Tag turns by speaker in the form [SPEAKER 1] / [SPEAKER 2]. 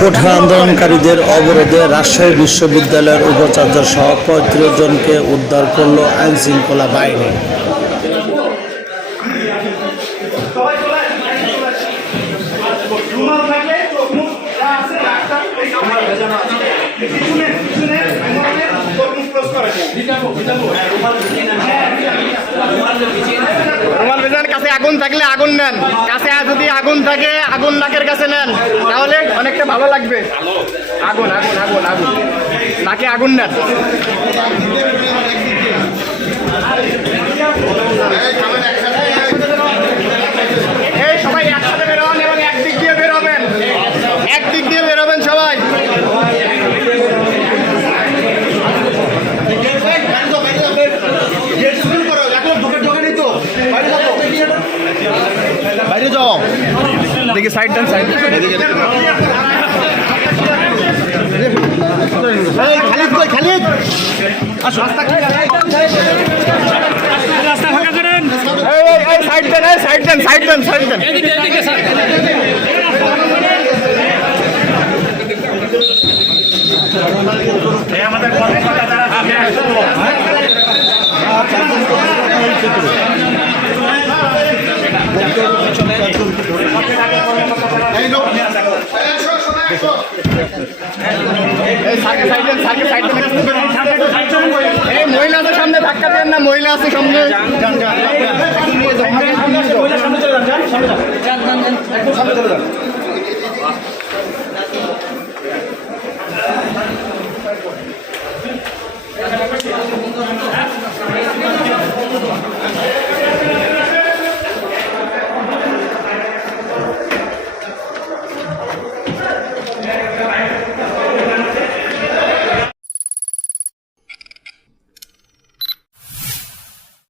[SPEAKER 1] কোঠা আন্দোলনকারীদের অবরোধে রাজশাহী বিশ্ববিদ্যালয়ের উপাচার্য সহ পঁয়ত্রিশ জনকে উদ্ধার করল আইন শৃঙ্খলা বাহিনী।
[SPEAKER 2] কাছে আগুন থাকলে আগুন নেন। কাছে যদি আগুন থাকে, আগুন নাকের কাছে নেন। তাহলে অনেকটা ভালো লাগবে। আগুন আগুন আগুন আগুন। নাকে আগুন নেন। বাইরে যাও দেখি সাইড দেন সাইড খালিদ কই খালিদ
[SPEAKER 3] রাস্তা ফাঁকা করেন
[SPEAKER 2] এই এই এই সাইড দেন এই সাইড দেন সাইড দেন সাইড দেন
[SPEAKER 3] এদিকে এদিকে স্যার
[SPEAKER 2] এই সাইডে সাইড দেন সাইডে মহিলা আছে সামনে ধাক্কা দেন না মহিলা আছে সামনে। Amen.